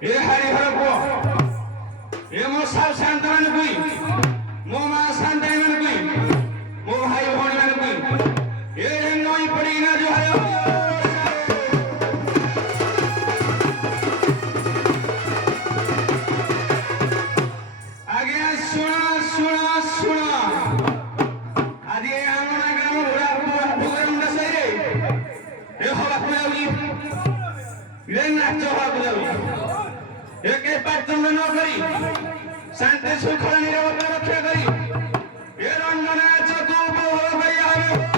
ଏ ହାରି ଘର ପୁଅ ଏ ମୋ ଶାନ୍ତ ମାନଙ୍କୁ ମୋ ମା ଶାନ୍ତାଣୀ ମାନଙ୍କୁ ମୋ ଭାଇ ଭଉଣୀ ମାନଙ୍କୁ ଏ ନଈ ପଡ଼ିକିନା ଜୁହାର ଆଜ୍ଞା ଶୁଣ ଶୁଣ ଶୁଣ ଆଜି ଆମ ଗ୍ରାମ ଭୋଗରାମୁଣ୍ଡା ସାହିରେ ଏ ହବାକୁ ଯାଉଛି ଏ ନାଚ ହବାକୁ ଯାଉଛି ଏ କେ ପାଠଦଣ୍ଡ ନ କରି ଶାନ୍ତି ଶୃଙ୍ଖଳା ନିରାପତ୍ତା ରକ୍ଷା କରି ଏ ରଞ୍ଜନ ନାଚକୁ ଉପଭୋଗ କରିବା ହେବେ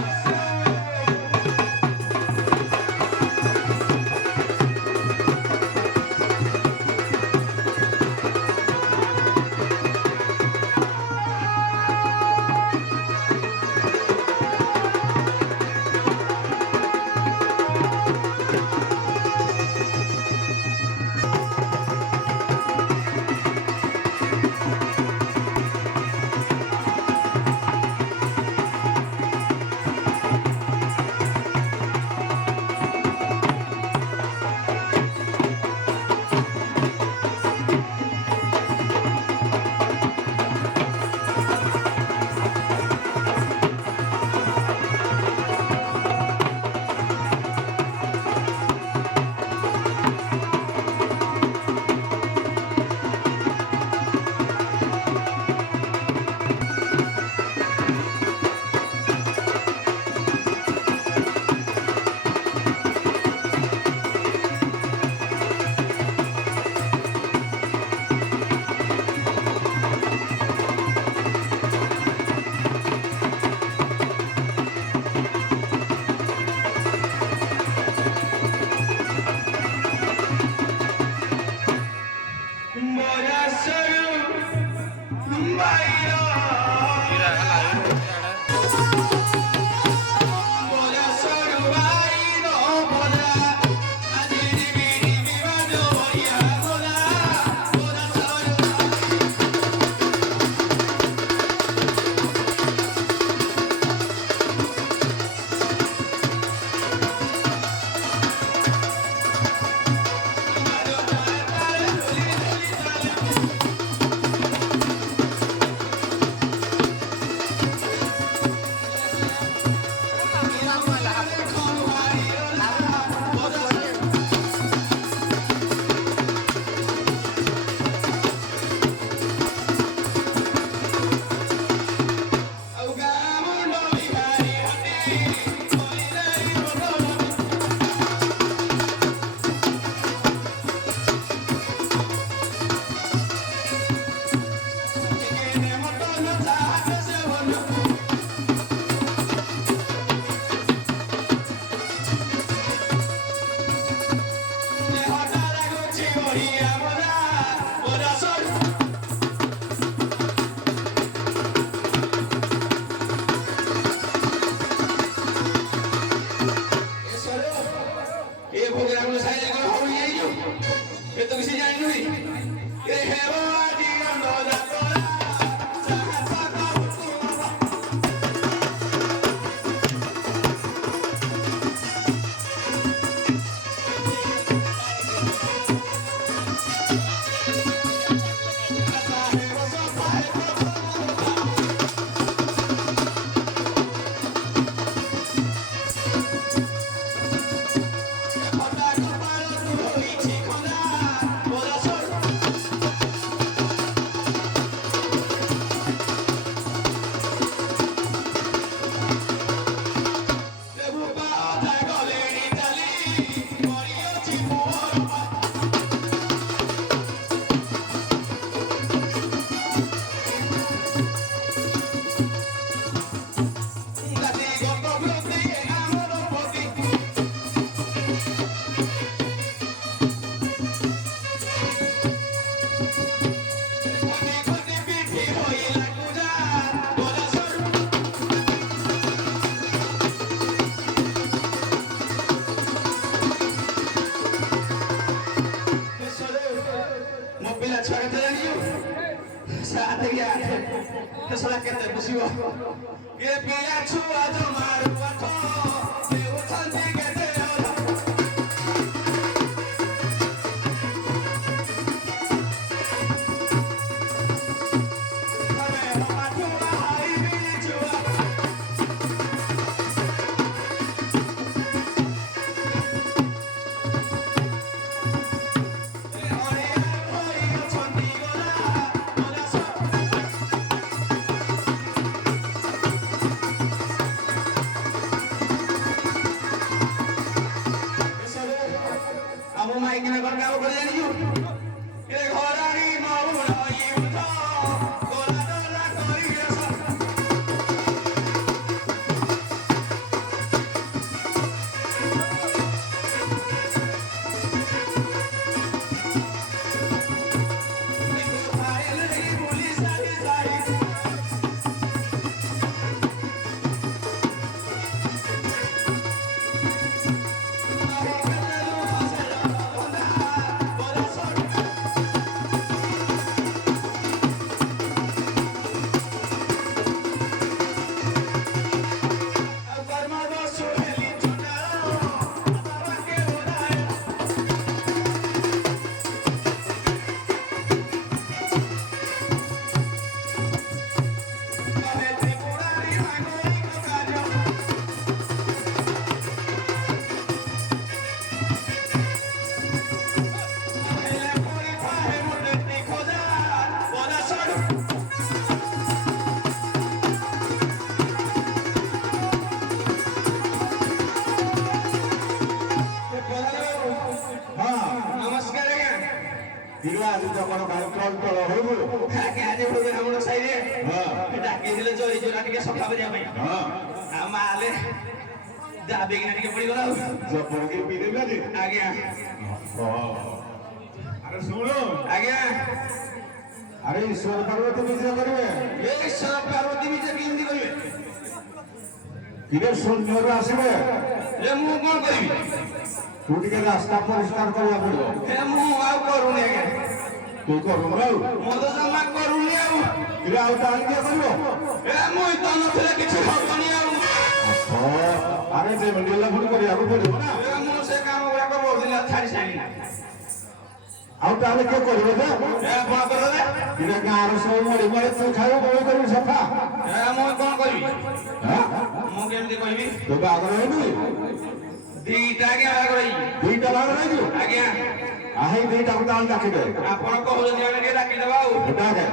କଣ କାମ କରି ଜାଣିଛୁ ଏ ଘରାଣି ମଉଣ ଇଉଠ ଗୋଲା ଡଲା କରି अरे ईश्वर पार्वती विजय करेंगे किरे शून्य आसवे तू टे रास्ता परिष्कार करवा पड़ो तू करू किरे आउ ताली क्या करियो अरे जे मंडला फुल करिया को पड़ो ना आउ ताले के करियो बे किरे गार सब मरि मरि तू खाइबो बोल करू सफा तो बागर होनी दीटा के बागर होई दुईटा बागर होई आज्ञा आहे दुईटा को दान डाके दे आपण कहउजनी आमे के डाकी देबा डाके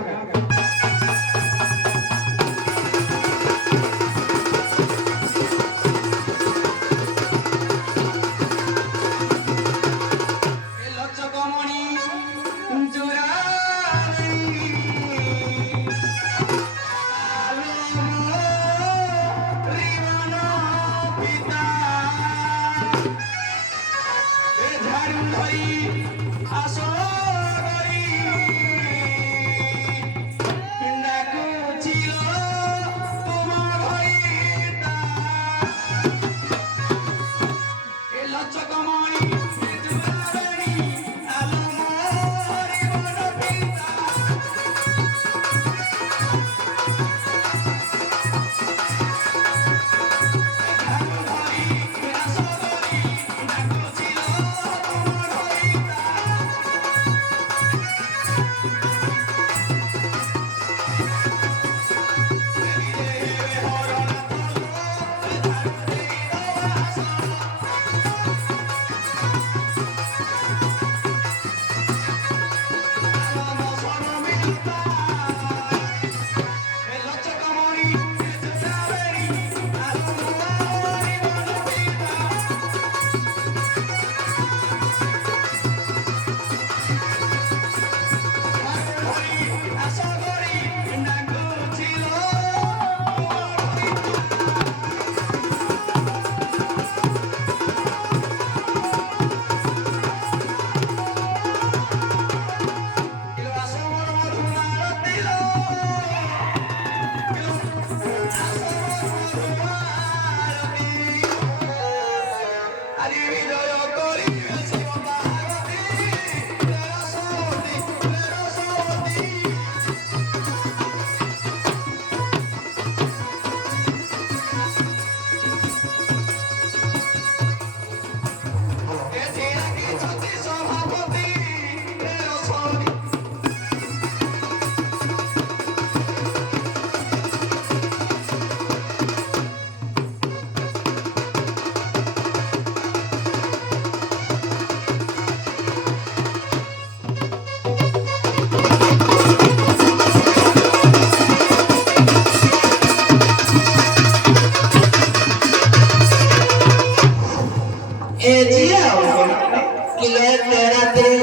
Come on.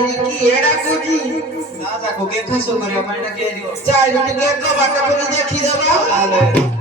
କି ଏଡା କୁଜି ନା ତାକୁ କେତେ ଶୋ କରିବା ପାଇଁ ଡାକି ଆଇବ ଚାରି ଟିକେ ଏକ ବାଟ ବୁଲି ଦେଖିଦବା ତାହେଲେ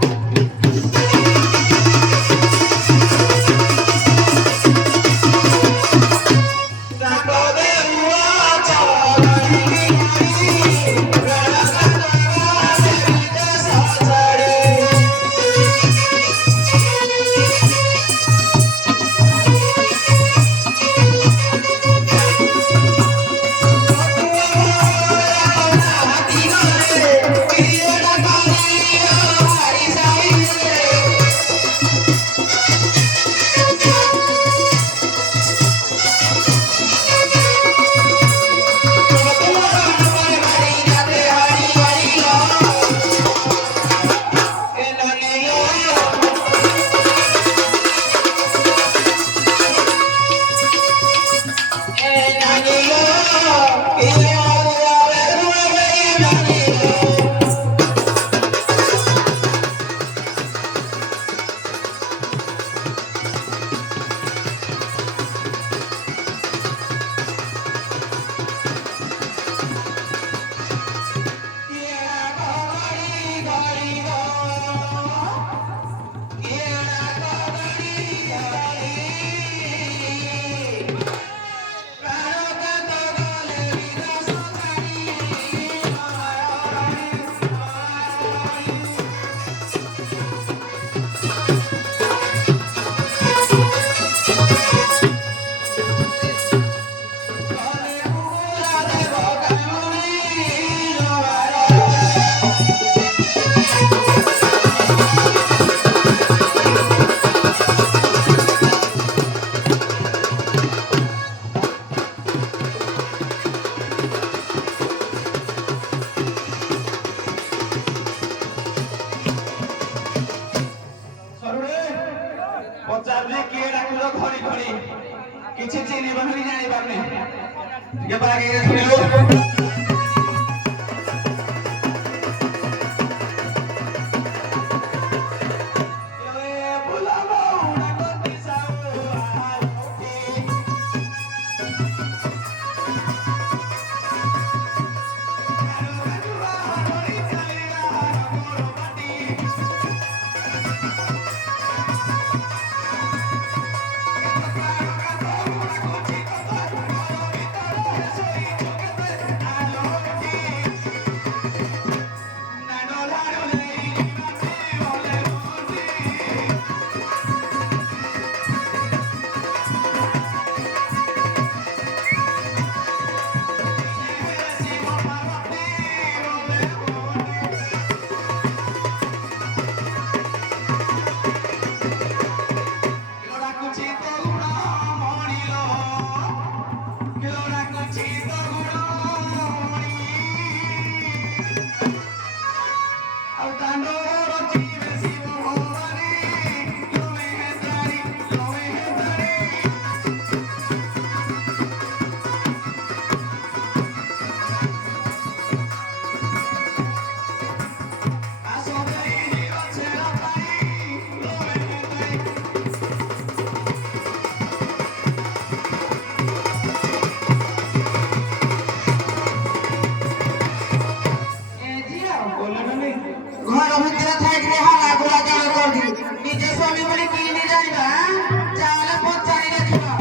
ପଚାରୁଛି କିଏ ଡାକୁଛ ଘଡ଼ି ଘଡ଼ି କିଛି ଚିହ୍ନି ପାରୁନି ଜାଣି ପାରୁନି ଟିକେ ପାଗେଇ ଶୁଣିଲୁ ଘର ଭିତରେ ଥାଇକି ହାଲା ଗୁଲା ଜଣ କରୁଛି ନିଜ ସ୍ୱାମୀ ବୋଲି କିଣି ଜାଣିବା ଚାଲ ପଚାରି ଦେଖିବା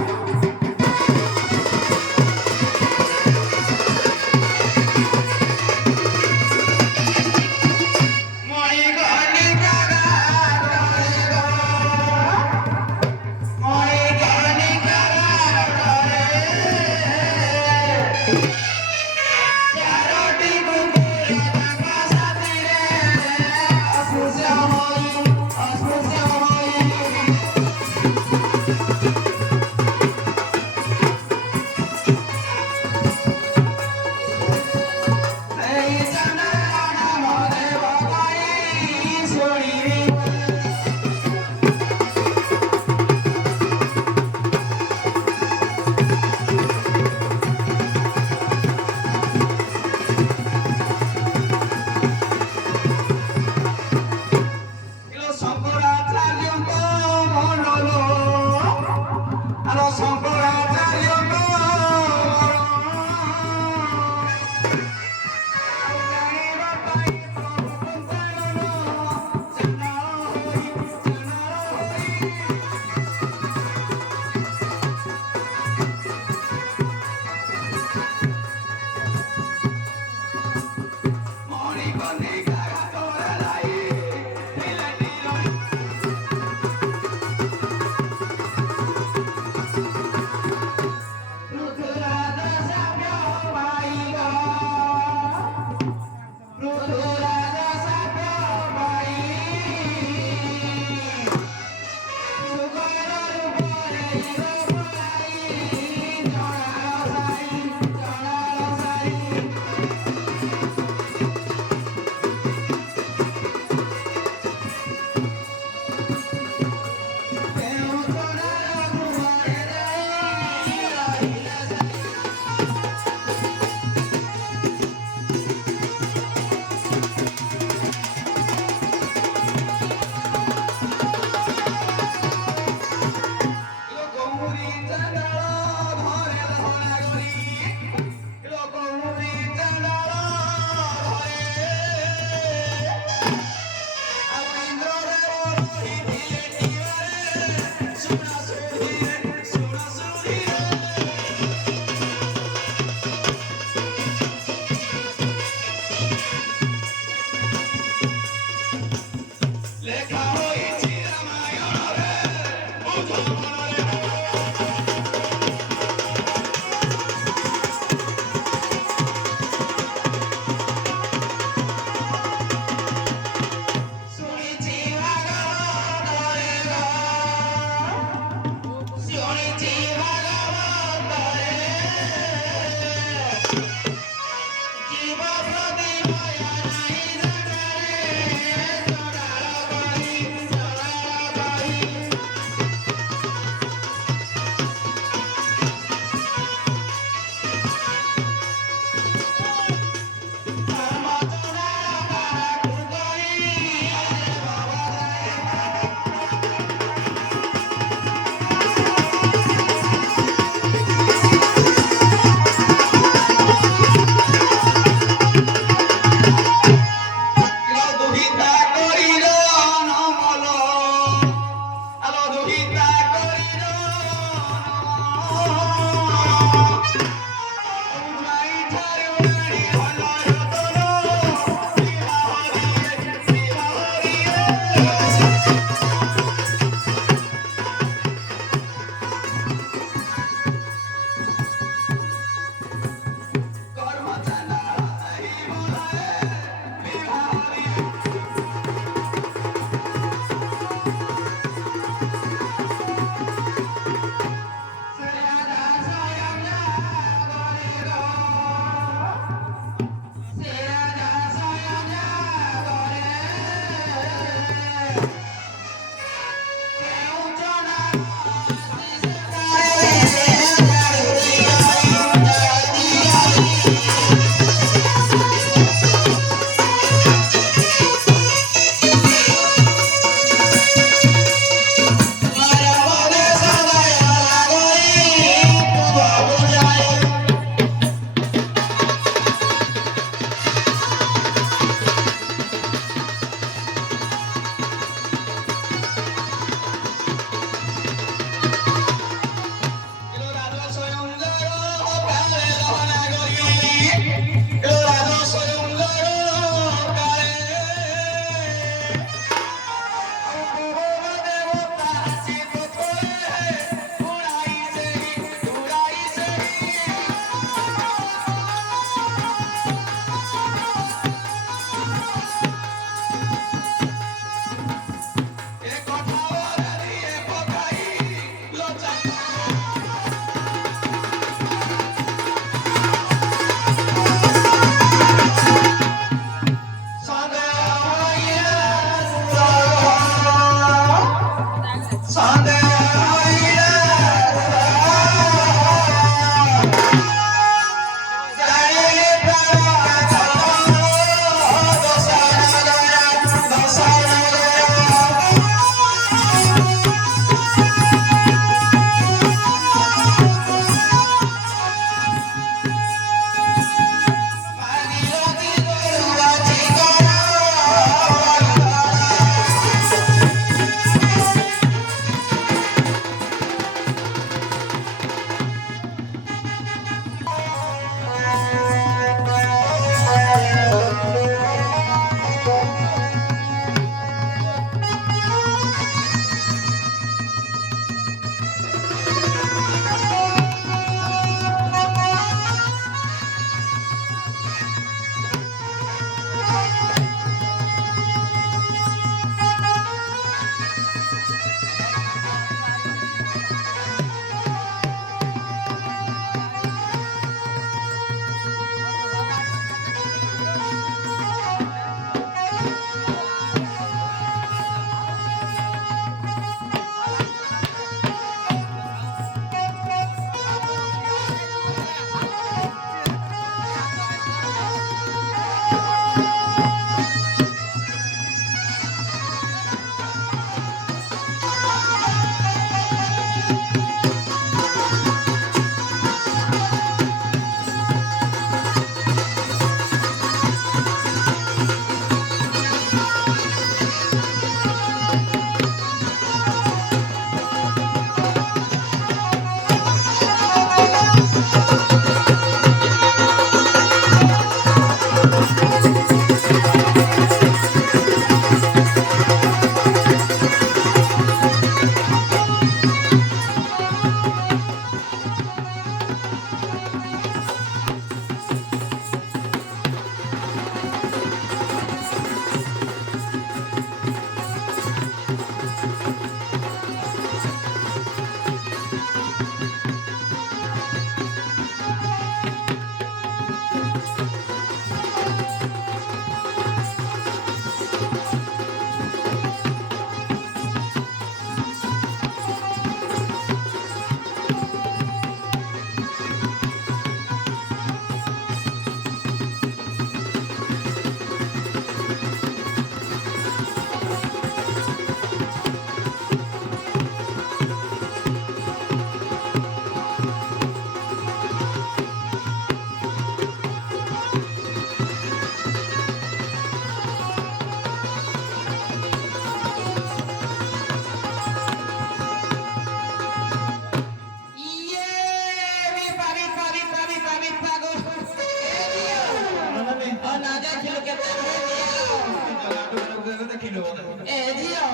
ଦେଖିଲୁ ଏ ଝିଅ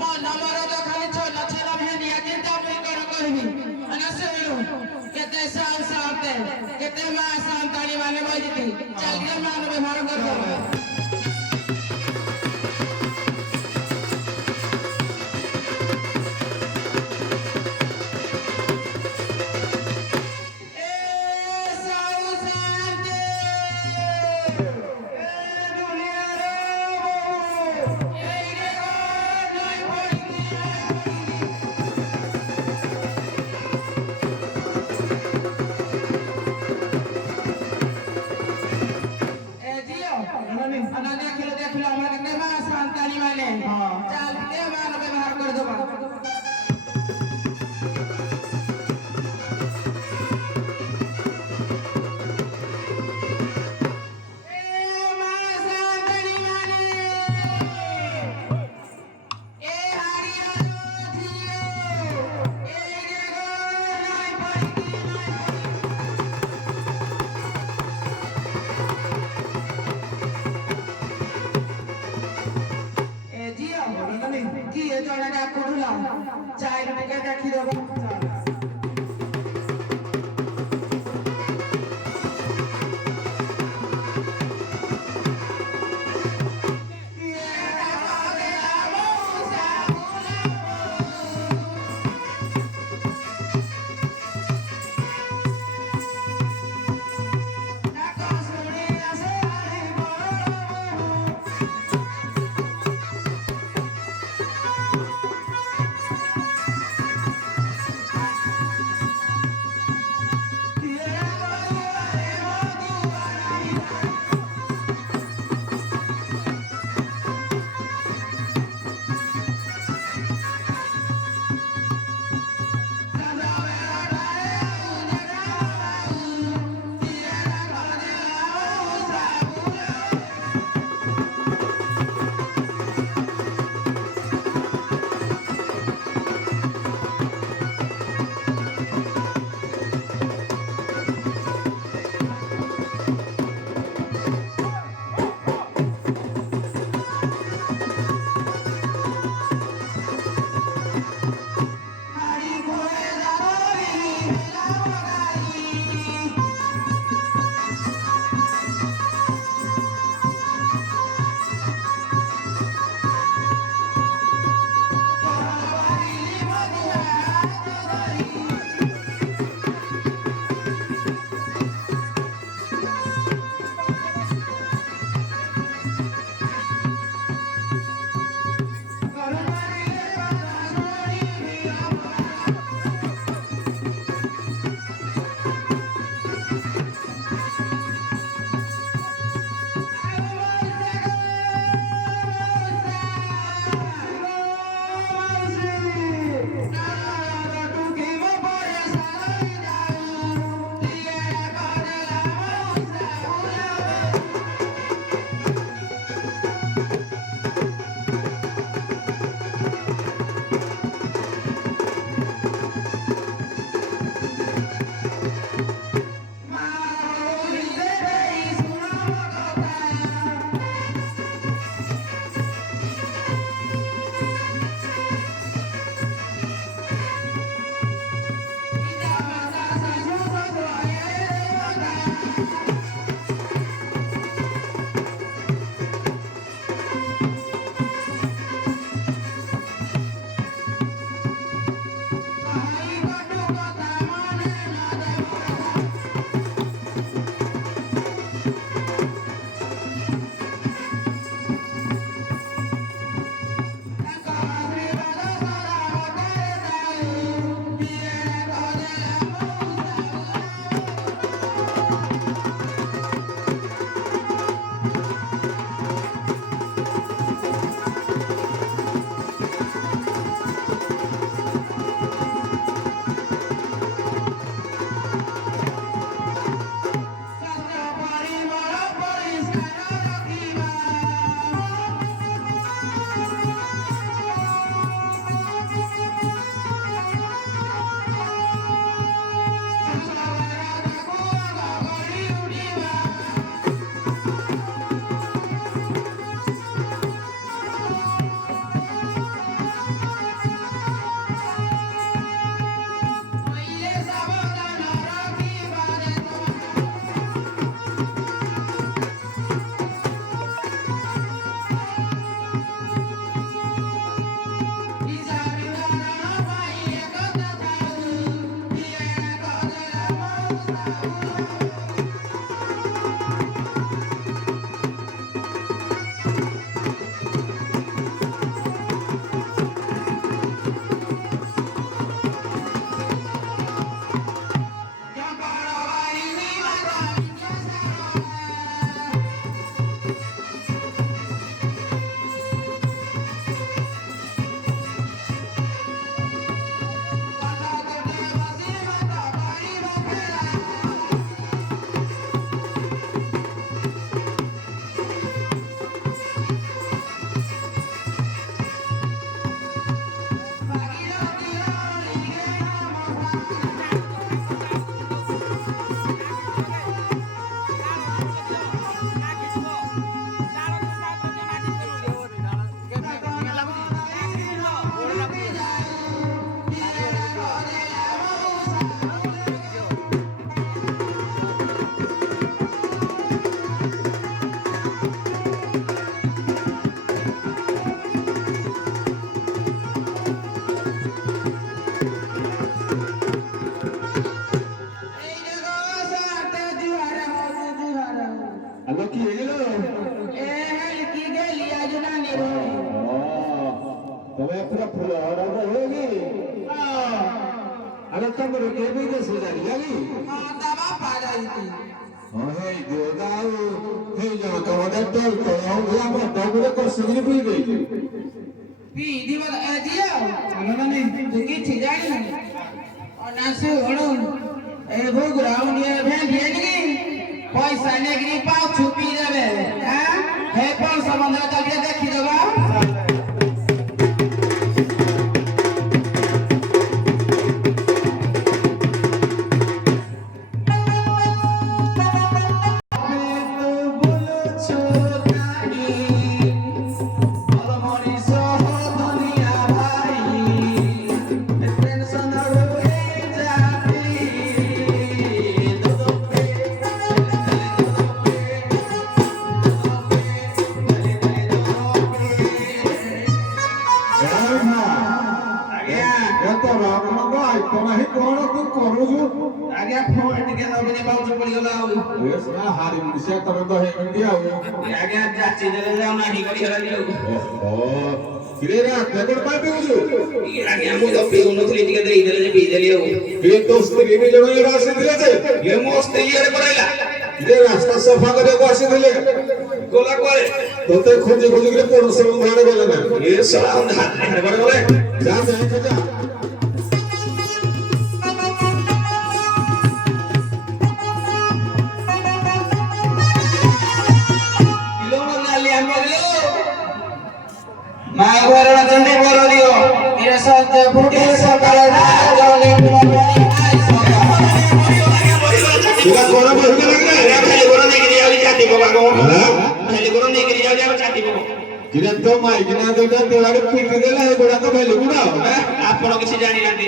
ମନ ମୋର ତ ଖାଲି ଛୋଲ ଛୋଲ ଭେନିଆ ଚିନ୍ତା ମୁଁ କଣ କହିବି ମାନେ ଶୁଣୁ କେତେ ସାଉ ସାଉତେ କେତେ ମା ସାନ୍ତାଣୀ ମାନେ ବସିଛି ଚାଲିଲେ ମାନ ବ୍ୟବହାର କରିବ আলো কি হয়ে গেল এ কি গেলি আজ না নিরো তবে পুরো ফুল হয়ে গেল আরে তোমার কে বিদেশে যাই লাগি দবা পা যাইতি hey দেওদাও hey জানা তোমাদের দল তো আমরা ডবলে করে সিগরি পি গই পি দিব দিয়া না নি দুকি ঠিক যাই অনাসে হড়ু এ ভোগরাও নিয়ে ভেন দিয়ে নি পয়সা নেগরি পাও ছুপি দেবে হ্যাঁ হে পর সম্বন্ধ কালকে দেখি দেবা এত রকম গাই তোরা হি কোন তুই করুছু আগে ফোন টিকে নবনি বাউজ পড়ি গলা ଆଉ এস না হারি মুসে তর তো হে ইন্ডিয়া ଆଉ আগে যাচ্ছি দেলে যাও না হি করি হেলা দিও ও কিরে রা কেবল পাই পিউছু আগে আমি তো পিউ নথলি টিকে দেই দেলে যে পি দেলি ଆଉ এ তো স্ত্রী নি জଣ এ আসি দিলে যে ଏ ମୋ ସ୍ତ୍ରୀ ଇଏରେ କରାଇଲା কিরে রাস্তা সফা করে আসি দিলে গোলা করে তোতে খুঁজে খুঁজে করে কোন সব ধারে গেল না ଏ ଶଳା ହାତରେ করে গলে যা যা যা କିଲୋ ନାଲି ଆମରିଓ ମା ଘରର ଦଣ୍ଡେ ବର ଦିଅ ଏ ସତେ ଫୁଟେ ସକାଳେ ରାଜଲେ তুরা কোন বলতে লাগলে ଖାଲି ଗୋର ନେଇକିରି ଯାଉଛି ଚାଟି ବାବା ଖାଲି ଗୋର ନେଇକିରି ଯାଉଛି ଆଉ ଚାଟି ବାବା কিরে তো মাইকিনা দুইটা দেওয়ারে পিটি দেলে এগুড়া তো ভ্যালু গুড়া ଆପଣ କିଛି ଜାଣିନାହାନ୍ତି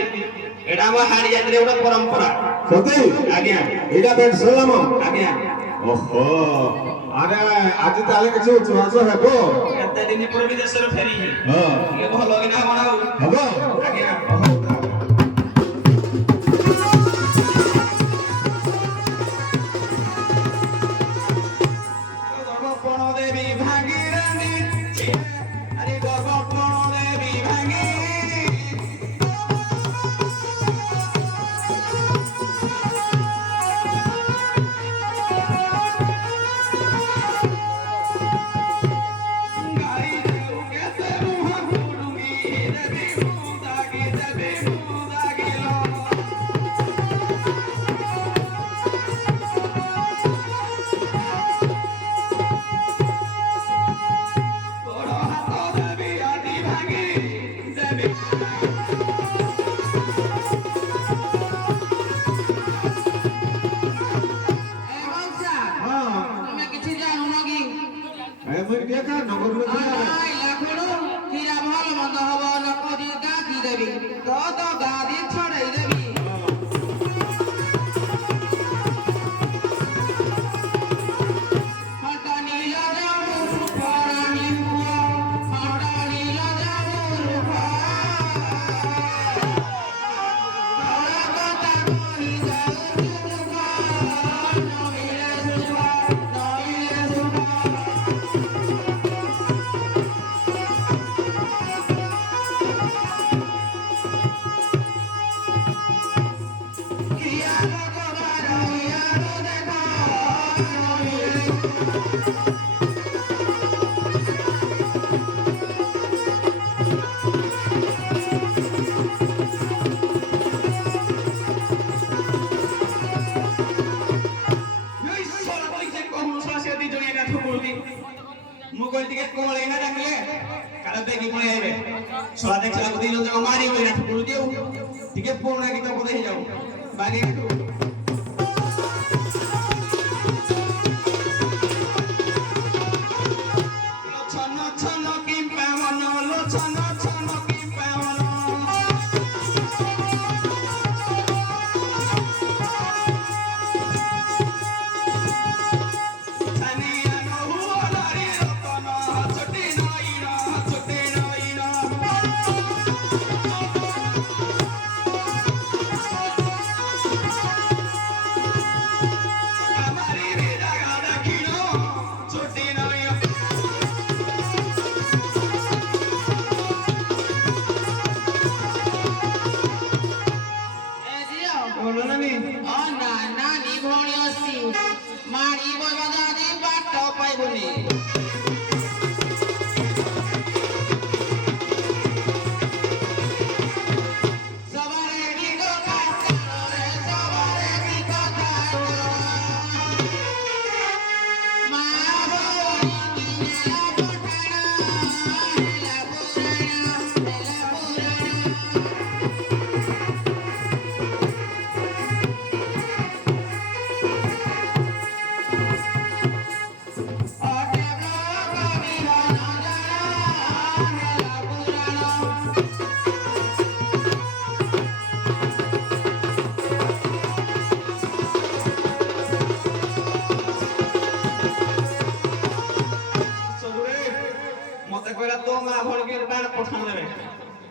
ଏଇଟା ଆମ ହାରି ଜାତିର ଗୋଟେ ପରମ୍ପରା সত্যি ଆଜ୍ଞା এটা বেড সালাম ଆଜ୍ଞା ওহো আরে আজ তাহলে কিছু উচ্চবাস হব କେତେ ଦିନ ପରେ ବିଦେଶରୁ ଫେରିଛି হ্যাঁ ଟିକେ ଭଲ କିନା କଣ ଆଉ হব ଆଜ୍ଞା গর্বপণ দেবী ভাগিরানী আরে গর্বপণ দেবী ভাগি গাই দেউ কেতে মুহা ফুডুমি দেবী মুদাগিল বড় হাত দেবী আদি ভাগি দেবী এ বাচ্চা হ্যাঁ তুমি কিছু জানো নাকি আমি দেখা নগর আই লাখড়ো কিরা ভালো মন্দ হব না কদি গাদি দেবি তো গাদি ছড়াই দেবি হটা নীল যাবুর পরানি মুয়া হটা নীল যাবুর কথা কই যাও তুমা নমিলে সুবা কিয়া ভগবান ইয়া দেখা নমিলে এই শালা বইছে কোন শাসে দি জড়িয়ে গাথু করবি মুগল টিকে কোমলে না ডাকলে কাল দেখি পড়ে যাবে শালা দেখ শালা দিল জায়গা মারি বই গাথু করে দিও টিকে ফোন রাখি তো কোথায় যাও বাগে গাথু ছন ছন কি পাওন লো ছন ছন কি পাওন ছানিয়া নহু तो मा भोड़ के बाण पठान देबे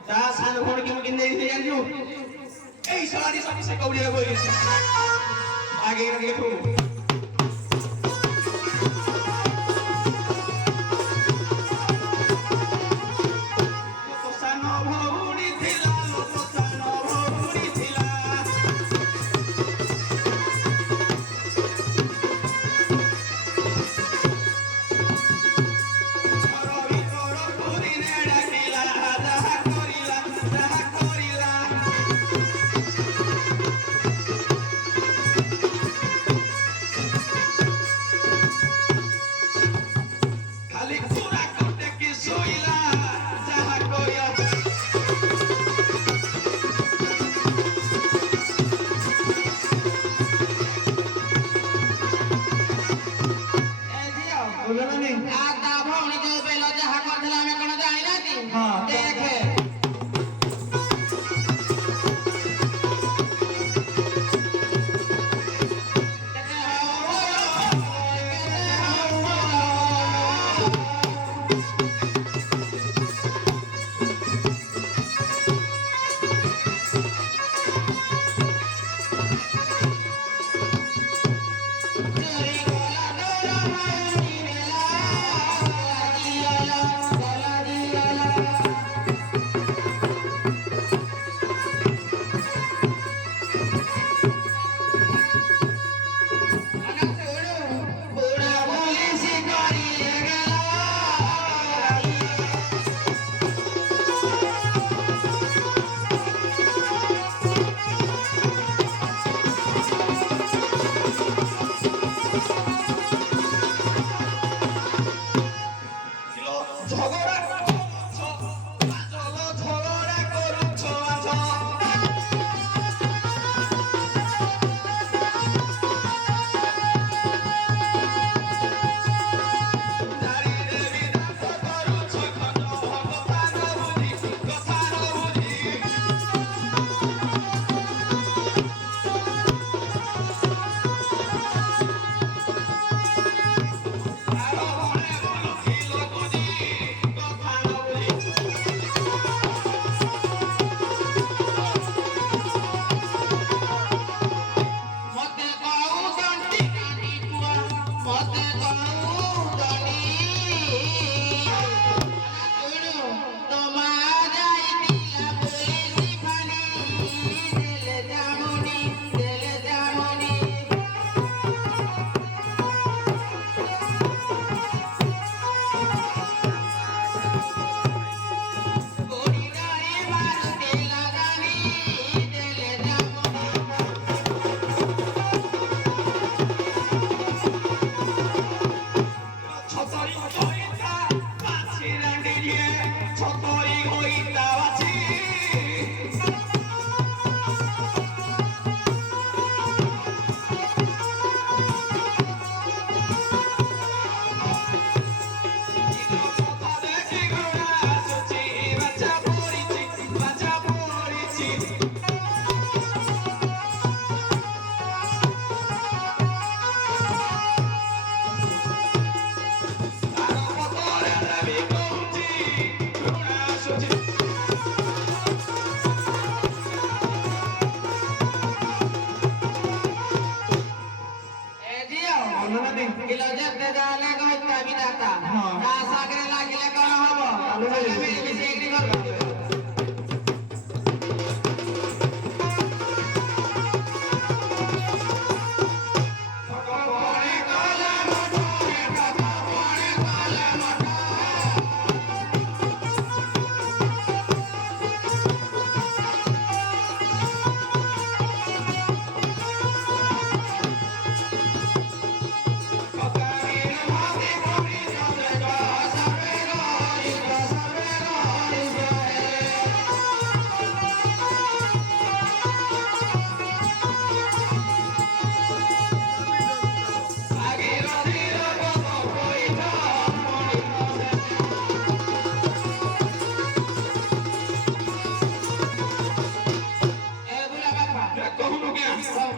ता सान भोड़ के किन नहीं जानजू ए सारी सब से कौड़िया बोली आगे देखो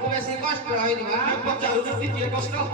Kau bersih kos, kalau ini mah. Kok jauh nanti dia kos kok.